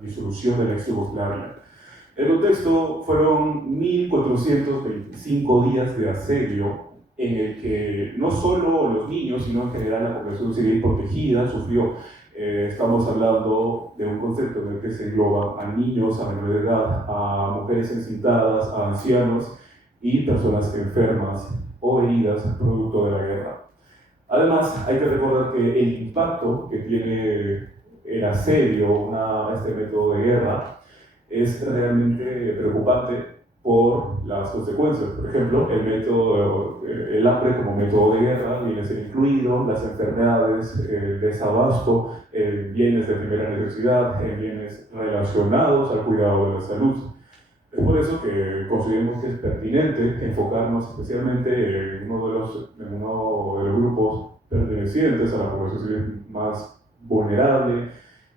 disolución de la ex Yugoslavia. El contexto fueron 1425 días de asedio en el que no solo los niños, sino en general la población civil protegida sufrió. Estamos hablando de un concepto en el que se engloba a niños, a menores de edad, a mujeres encintadas, a ancianos y personas enfermas o heridas producto de la guerra. Además, hay que recordar que el impacto que tiene el asedio, este método de guerra, es realmente preocupante por las consecuencias. Por ejemplo, el hambre como método de guerra viene a ser incluido, las enfermedades, el desabasto, bienes de primera necesidad, bienes relacionados al cuidado de la salud. Es por eso que consideramos que es pertinente enfocarnos especialmente en uno de los grupos pertenecientes a la población civil más vulnerable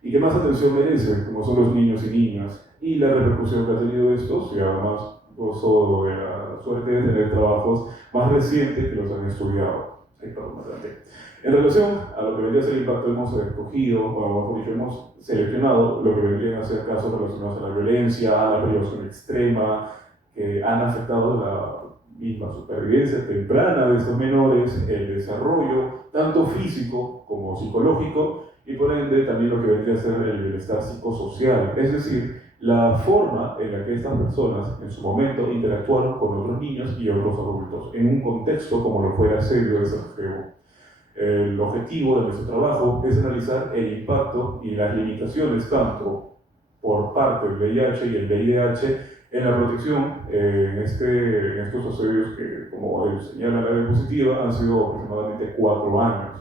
y que más atención merece, como son los niños y niñas, y la repercusión que ha tenido estos, y además gozo de la suerte de tener trabajos más recientes que los han estudiado. En relación a lo que vendría a ser el impacto, hemos escogido, o mejor dicho, hemos seleccionado lo que vendrían a ser casos relacionados a la violencia, a la privación extrema, que han afectado la misma supervivencia temprana de estos menores, el desarrollo tanto físico como psicológico, y por ende también lo que vendría a ser el bienestar psicosocial, es decir, la forma en la que estas personas en su momento interactuaron con otros niños y otros adultos, en un contexto como lo fue el asedio de Sarajevo. El objetivo de nuestro trabajo es analizar el impacto y las limitaciones tanto por parte del VIH y el VIH en la protección en estos asedios que, como señala la diapositiva, han sido aproximadamente 4 años.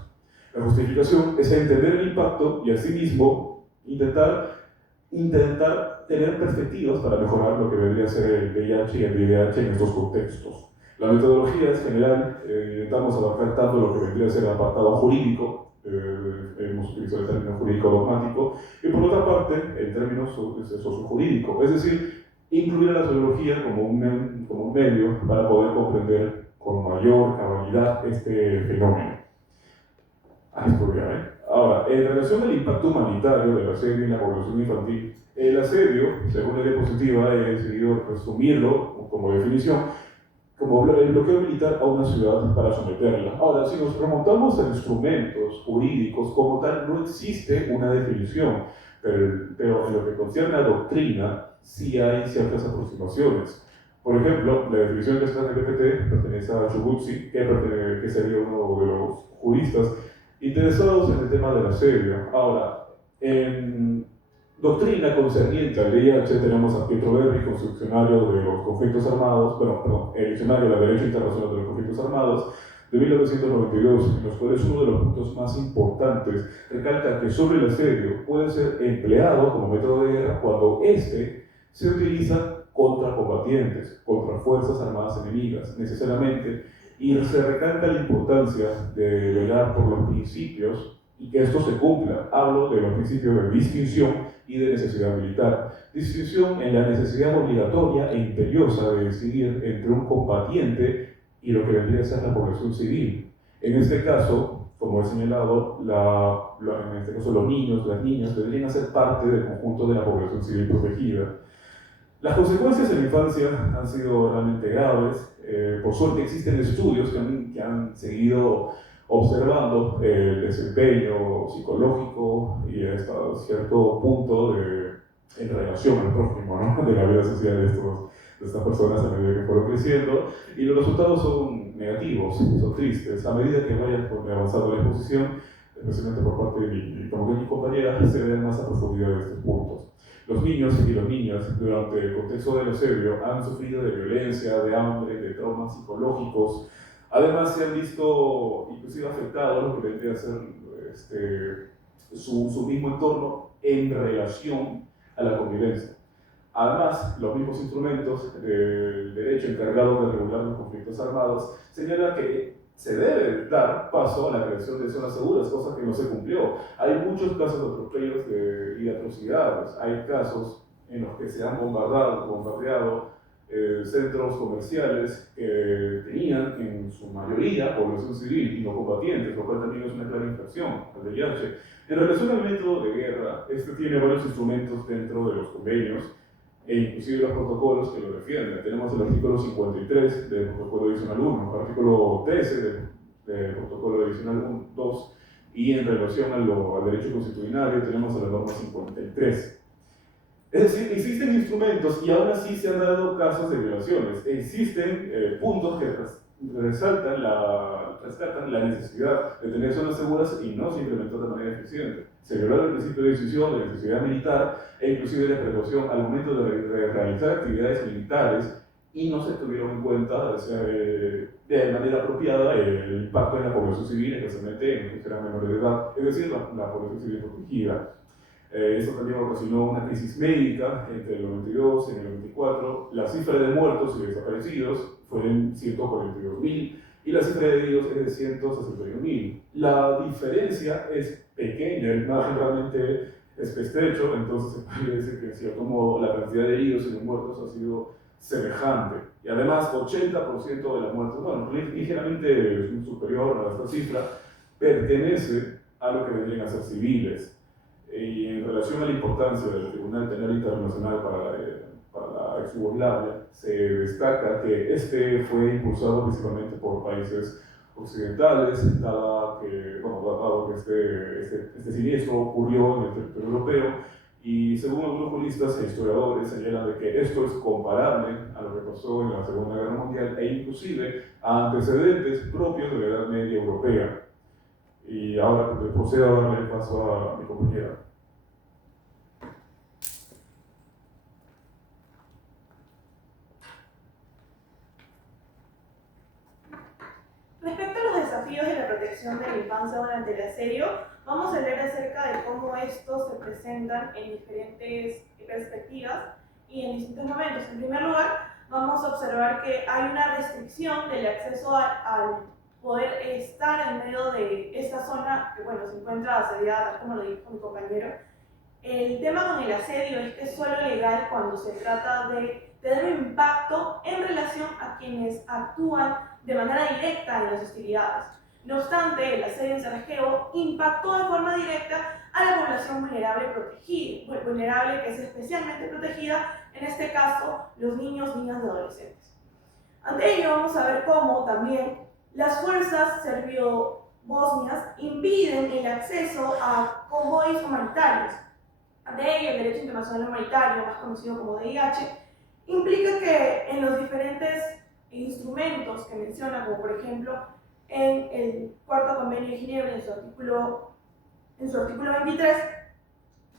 La justificación es entender el impacto y asimismo intentar tener perspectivas para mejorar lo que vendría a ser el VIH y el VIH en estos contextos. La metodología es general, intentamos abarcar tanto lo que vendría a ser el apartado jurídico, hemos utilizado el término jurídico dogmático, y por otra parte el término sociojurídico, es decir, incluir a la sociología como un medio para poder comprender con mayor cabalidad este fenómeno. Ahora, en relación al impacto humanitario del asedio en la población infantil, el asedio, según la diapositiva, he decidido resumirlo como definición, como el bloqueo militar a una ciudad para someterla. Ahora, si nos remontamos a instrumentos jurídicos, como tal, no existe una definición, pero en lo que concierne a doctrina, sí hay ciertas aproximaciones. Por ejemplo, la definición que está en el PPT pertenece a Chubutzi, que sería uno de los juristas interesados en el tema del asedio. Ahora, en doctrina concerniente al VIH tenemos a Pietro Verri, constitucionario de los conflictos armados, el diccionario de la Derecho Internacional de los Conflictos Armados, de 1992, en los cuales uno de los puntos más importantes recalca que sobre el asedio puede ser empleado como método de guerra cuando éste se utiliza contra combatientes, contra fuerzas armadas enemigas, necesariamente, y se recalca la importancia de velar por los principios y que esto se cumpla. Hablo de los principios de distinción y de necesidad militar. Distinción en la necesidad obligatoria e imperiosa de decidir entre un combatiente y lo que vendría a ser la población civil. En este caso, como he señalado, en este caso los niños, las niñas, deberían ser parte del conjunto de la población civil protegida. Las consecuencias en la infancia han sido realmente graves. Por suerte existen estudios que han seguido observando el desempeño psicológico y hasta cierto punto en relación al prójimo, ¿no? De la vida social de estas personas a medida que fueron creciendo, y los resultados son negativos, son tristes. A medida que vaya avanzando la exposición, especialmente por parte de mi compañera, se verán más a profundidad de estos puntos. Los niños y las niñas, durante el contexto del asedio, han sufrido de violencia, de hambre, de traumas psicológicos. Además, se han visto inclusive afectados lo que vendría a ser su mismo entorno en relación a la convivencia. Además, los mismos instrumentos del derecho encargado de regular los conflictos armados señalan que se debe dar paso a la creación de zonas seguras, cosa que no se cumplió. Hay muchos casos de atropellos y atrocidades. Hay casos en los que se han bombardeado centros comerciales que tenían en su mayoría población civil y no combatientes, lo cual también es una clara infracción al VIH. En relación al método de guerra, este tiene varios instrumentos dentro de los convenios e inclusive los protocolos que lo defienden. Tenemos el artículo 53 del protocolo adicional 1, el artículo 13 del protocolo adicional 2, y en relación al derecho constitucional tenemos la norma 53. Es decir, existen instrumentos y aún así se han dado casos de violaciones. Existen puntos que rescatan la necesidad de tener zonas seguras y no se implementó de manera eficiente. Se violó el principio de decisión, de la necesidad militar e inclusive de precaución al momento de realizar actividades militares y no se tuvieron en cuenta de manera apropiada el impacto en la población civil, especialmente en los que eran menores de edad, es decir, la población civil protegida. Esto también ocasionó una crisis médica entre el 92 y el 94. La cifra de muertos y desaparecidos fue en 142.000 y la cifra de heridos es de 161.000. La diferencia es pequeña, el margen realmente es estrecho, entonces se puede decir que en cierto modo la cantidad de heridos y de muertos ha sido semejante. Y además 80% de las muertes, bueno, ligeramente superior a esta cifra, pertenece a lo que vendrían a ser civiles. Y en relación a la importancia del Tribunal Penal Internacional para la ex Yugoslavia, se destaca que este fue impulsado principalmente por países occidentales, dado que este siniestro ocurrió en el territorio europeo, y según algunos juristas e historiadores señalan de que esto es comparable a lo que pasó en la Segunda Guerra Mundial e inclusive a antecedentes propios de la Edad Media Europea. Y ahora procedo a darle paso a mi compañera. Respecto a los desafíos de la protección de la infancia durante el asedio, vamos a hablar acerca de cómo estos se presentan en diferentes perspectivas y en distintos momentos. En primer lugar, vamos a observar que hay una restricción del acceso al poder estar en medio de esta zona que, bueno, se encuentra asediada, tal como lo dijo mi compañero. El tema con el asedio es que es solo legal cuando se trata de tener un impacto en relación a quienes actúan de manera directa en las hostilidades. No obstante, el asedio en Sarajevo impactó de forma directa a la población vulnerable que es especialmente protegida, en este caso los niños, niñas y adolescentes. Ante ello vamos a ver cómo también las fuerzas serbio-bosnias impiden el acceso a convoyes humanitarios. Ante ello, el derecho internacional humanitario, más conocido como DIH, implica que en los diferentes instrumentos que menciona, como por ejemplo en el Cuarto Convenio de Ginebra, en su artículo 23,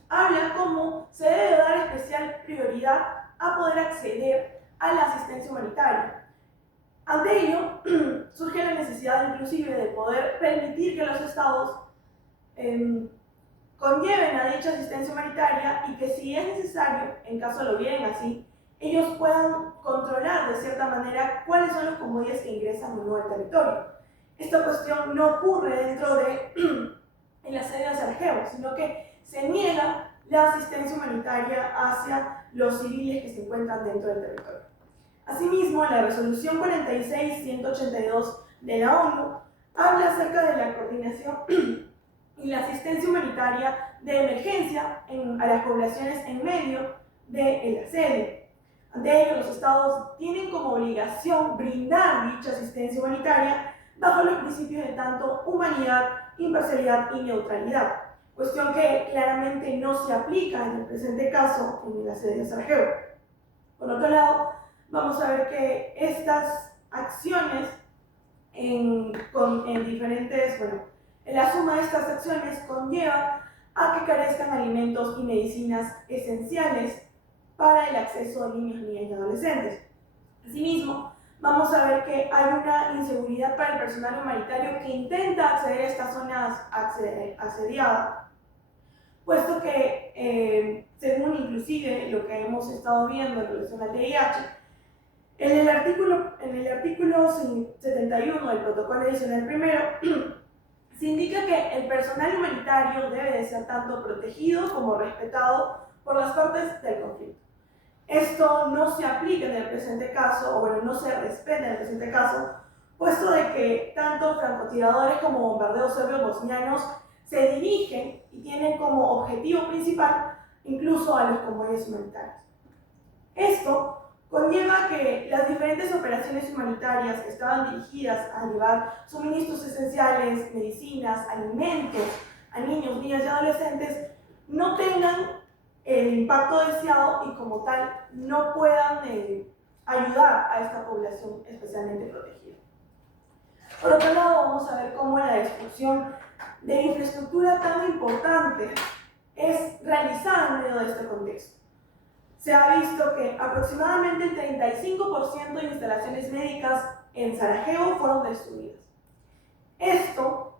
habla cómo se debe dar especial prioridad a poder acceder a la asistencia humanitaria. Ante ello, surge la necesidad inclusive de poder permitir que los estados conlleven a dicha asistencia humanitaria y que si es necesario, en caso lo vienen así, ellos puedan controlar de cierta manera cuáles son los convoyes que ingresan o no al territorio. Esta cuestión no ocurre dentro de el asedio de Sarajevo, sino que se niega la asistencia humanitaria hacia los civiles que se encuentran dentro del territorio. Asimismo, la resolución 46-182 de la ONU habla acerca de la coordinación y la asistencia humanitaria de emergencia a las poblaciones en medio del asedio. Ante ello, los estados tienen como obligación brindar dicha asistencia humanitaria bajo los principios de tanto humanidad, imparcialidad y neutralidad, cuestión que claramente no se aplica en el presente caso en el asedio de Sarajevo. Por otro lado, vamos a ver que estas acciones la suma de estas acciones conlleva a que carezcan alimentos y medicinas esenciales para el acceso de niños, niñas y adolescentes. Asimismo, vamos a ver que hay una inseguridad para el personal humanitario que intenta acceder a estas zonas asediadas, puesto que, según inclusive lo que hemos estado viendo en relación al VIH, en el artículo 71 del protocolo adicional primero, se indica que el personal humanitario debe de ser tanto protegido como respetado por las partes del conflicto. Esto no se aplica en el presente caso, o bueno, no se respeta en el presente caso, puesto de que tanto francotiradores como bombardeos serbios bosnianos se dirigen y tienen como objetivo principal incluso a los convoyes humanitarios. Esto conlleva que las diferentes operaciones humanitarias que estaban dirigidas a llevar suministros esenciales, medicinas, alimentos a niños, niñas y adolescentes no tengan el impacto deseado y como tal no puedan ayudar a esta población especialmente protegida. Por otro lado, vamos a ver cómo la destrucción de infraestructura tan importante es realizada en medio de este contexto. Se ha visto que aproximadamente el 35% de instalaciones médicas en Sarajevo fueron destruidas. Esto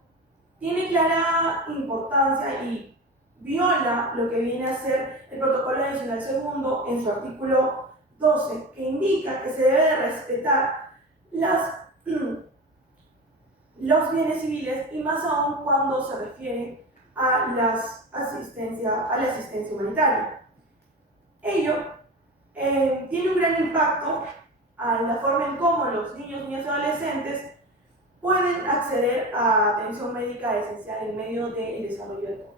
tiene clara importancia y viola lo que viene a ser el Protocolo Adicional Segundo en su artículo 12, que indica que se debe de respetar los bienes civiles y más aún cuando se refiere a la asistencia humanitaria. Ello tiene un gran impacto a la forma en cómo los niños, niñas y adolescentes pueden acceder a atención médica esencial en medio del desarrollo del conflicto.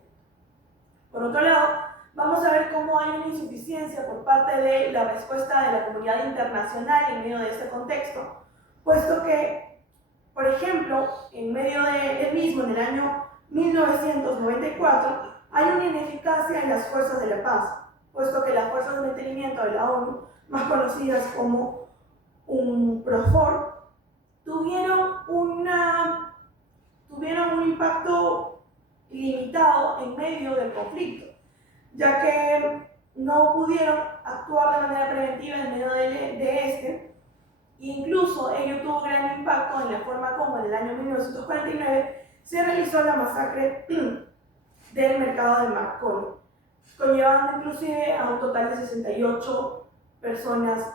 Por otro lado, vamos a ver cómo hay una insuficiencia por parte de la respuesta de la comunidad internacional en medio de este contexto, puesto que, por ejemplo, en medio del mismo, en el año 1994, hay una ineficacia en las fuerzas de la paz, puesto que las fuerzas de mantenimiento de la ONU, más conocidas como UNPROFOR, tuvieron un impacto limitado en medio del conflicto, ya que no pudieron actuar de manera preventiva en medio de este, e incluso ello tuvo gran impacto en la forma como en el año 1949 se realizó la masacre del mercado de Marconi, conllevando inclusive a un total de 68 personas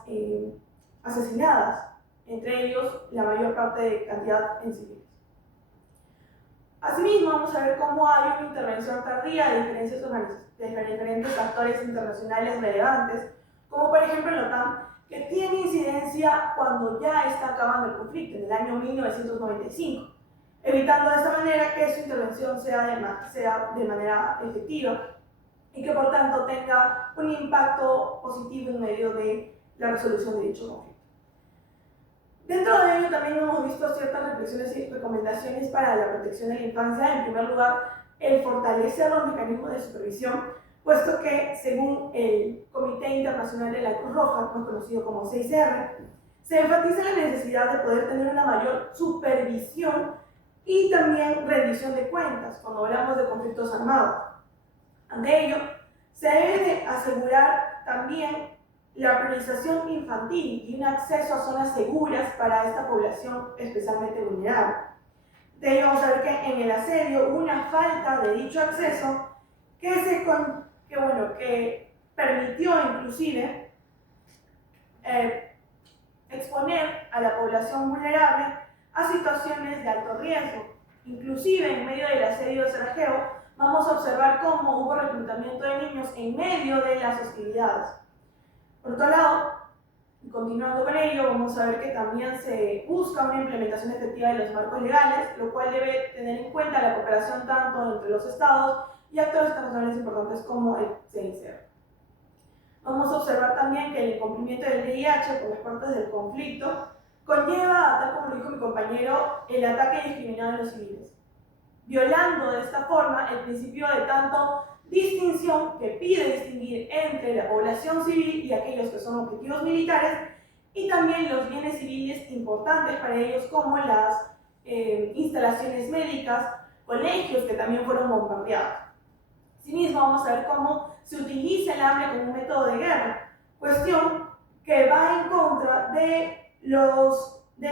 asesinadas, entre ellos la mayor parte de cantidad en civiles. Asimismo, vamos a ver cómo hay una intervención tardía de diferentes actores internacionales relevantes, como por ejemplo la OTAN, que tiene incidencia cuando ya está acabando el conflicto, en el año 1995, evitando de esta manera que su intervención sea de manera efectiva y que por tanto tenga un impacto positivo en medio de la resolución de dicho conflicto. Dentro de ello también hemos visto ciertas reflexiones y recomendaciones para la protección de la infancia. En primer lugar, el fortalecer los mecanismos de supervisión, puesto que según el Comité Internacional de la Cruz Roja, más conocido como 6R, se enfatiza la necesidad de poder tener una mayor supervisión y también rendición de cuentas cuando hablamos de conflictos armados. Ante ello, se debe de asegurar también la priorización infantil y un acceso a zonas seguras para esta población especialmente vulnerable. De ello vamos a ver que en el asedio hubo una falta de dicho acceso que permitió inclusive exponer a la población vulnerable a situaciones de alto riesgo. Inclusive en medio del asedio de Sarajevo vamos a observar cómo hubo reclutamiento de niños en medio de las hostilidades. Por otro lado, continuando con ello, vamos a ver que también se busca una implementación efectiva de los marcos legales, lo cual debe tener en cuenta la cooperación tanto entre los estados y actores internacionales importantes como el CICR. Vamos a observar también que el incumplimiento del VIH por las partes del conflicto conlleva, tal como lo dijo mi compañero, el ataque indiscriminado en los civiles, violando de esta forma el principio de tanto distinción que pide distinguir entre la población civil y aquellos que son objetivos militares, y también los bienes civiles importantes para ellos como las instalaciones médicas, colegios que también fueron bombardeados. Asimismo, vamos a ver cómo se utiliza el hambre como un método de guerra, cuestión que va en contra del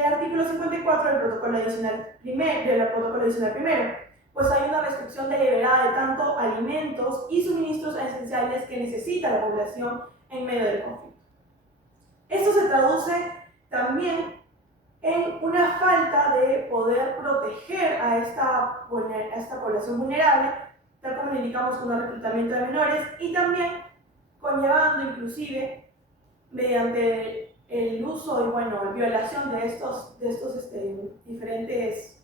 artículo 54 del Protocolo Adicional Primero, pues hay una restricción deliberada de tanto alimentos y suministros esenciales que necesita la población en medio del conflicto. Esto se traduce también en una falta de poder proteger a esta población vulnerable, tal como le indicamos con el reclutamiento de menores, y también conllevando inclusive mediante el uso y violación de estos diferentes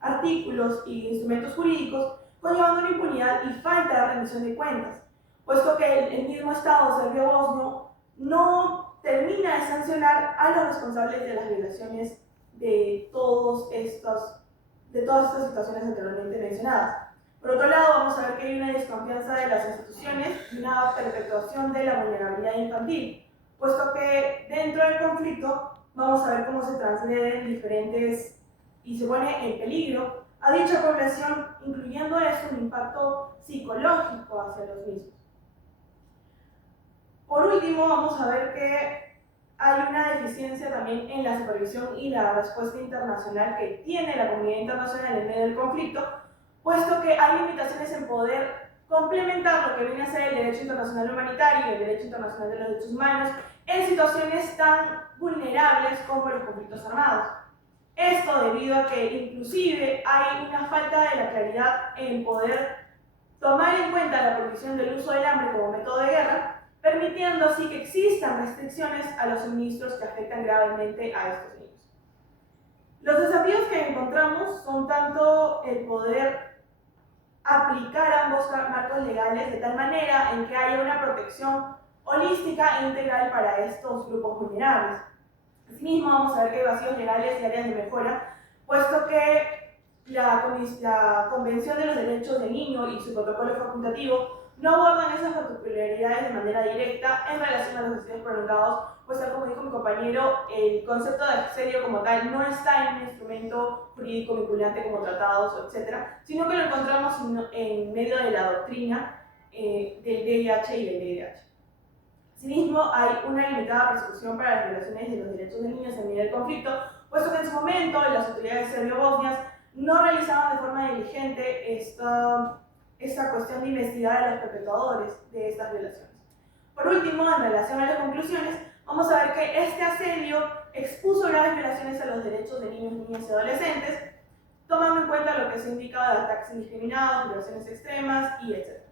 artículos y instrumentos jurídicos, conllevando una impunidad y falta de rendición de cuentas, puesto que el mismo Estado serbio-bosnio no termina de sancionar a los responsables de las violaciones de todas estas situaciones anteriormente mencionadas. Por otro lado, vamos a ver que hay una desconfianza de las instituciones y una perpetuación de la vulnerabilidad infantil, puesto que dentro del conflicto vamos a ver cómo se transgreden diferentes y se pone en peligro a dicha población, incluyendo eso un impacto psicológico hacia los mismos. Por último, vamos a ver que hay una deficiencia también en la supervisión y la respuesta internacional que tiene la comunidad internacional en medio del conflicto, puesto que hay limitaciones en poder complementar lo que viene a ser el derecho internacional humanitario y el derecho internacional de los derechos humanos en situaciones tan vulnerables como los conflictos armados. Esto debido a que inclusive hay una falta de la claridad en poder tomar en cuenta la prohibición del uso del hambre como método de guerra, permitiendo así que existan restricciones a los suministros que afectan gravemente a estos niños. Los desafíos que encontramos son tanto el poder aplicar ambos marcos legales de tal manera en que haya una protección holística e integral para estos grupos vulnerables. Asimismo, vamos a ver que hay vacíos legales y áreas de mejora, puesto que la Convención de los Derechos del Niño y su protocolo facultativo no abordan esas particularidades de manera directa en relación a los estudios prolongados, pues tal como dijo mi compañero, el concepto de asedio como tal no está en un instrumento jurídico vinculante como tratados, etc., sino que lo encontramos en medio de la doctrina del VIH y del VIH. Asimismo, hay una limitada persecución para las violaciones de los derechos de niños en medio del conflicto, puesto que en su momento las autoridades serbio-bosnias no realizaban de forma diligente esta cuestión de investigar a los perpetradores de estas violaciones. Por último, en relación a las conclusiones, vamos a ver que este asedio expuso graves violaciones a los derechos de niños, niñas y adolescentes, tomando en cuenta lo que se indica de ataques indiscriminados, violaciones extremas y etc.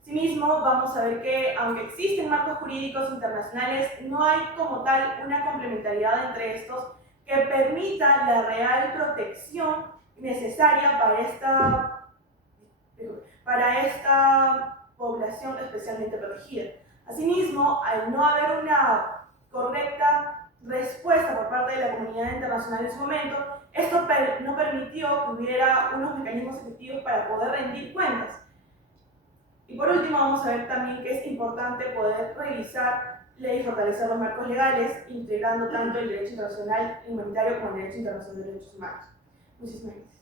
Asimismo, vamos a ver que, aunque existen marcos jurídicos internacionales, no hay como tal una complementariedad entre estos que permita la real protección necesaria para esta población especialmente protegida. Asimismo, al no haber una correcta respuesta por parte de la comunidad internacional en su momento, esto no permitió que hubiera unos mecanismos efectivos para poder rendir cuentas. Y por último, vamos a ver también que es importante poder revisar y fortalecer los marcos legales, integrando tanto el derecho internacional humanitario como el derecho internacional de derechos humanos. Muchísimas gracias.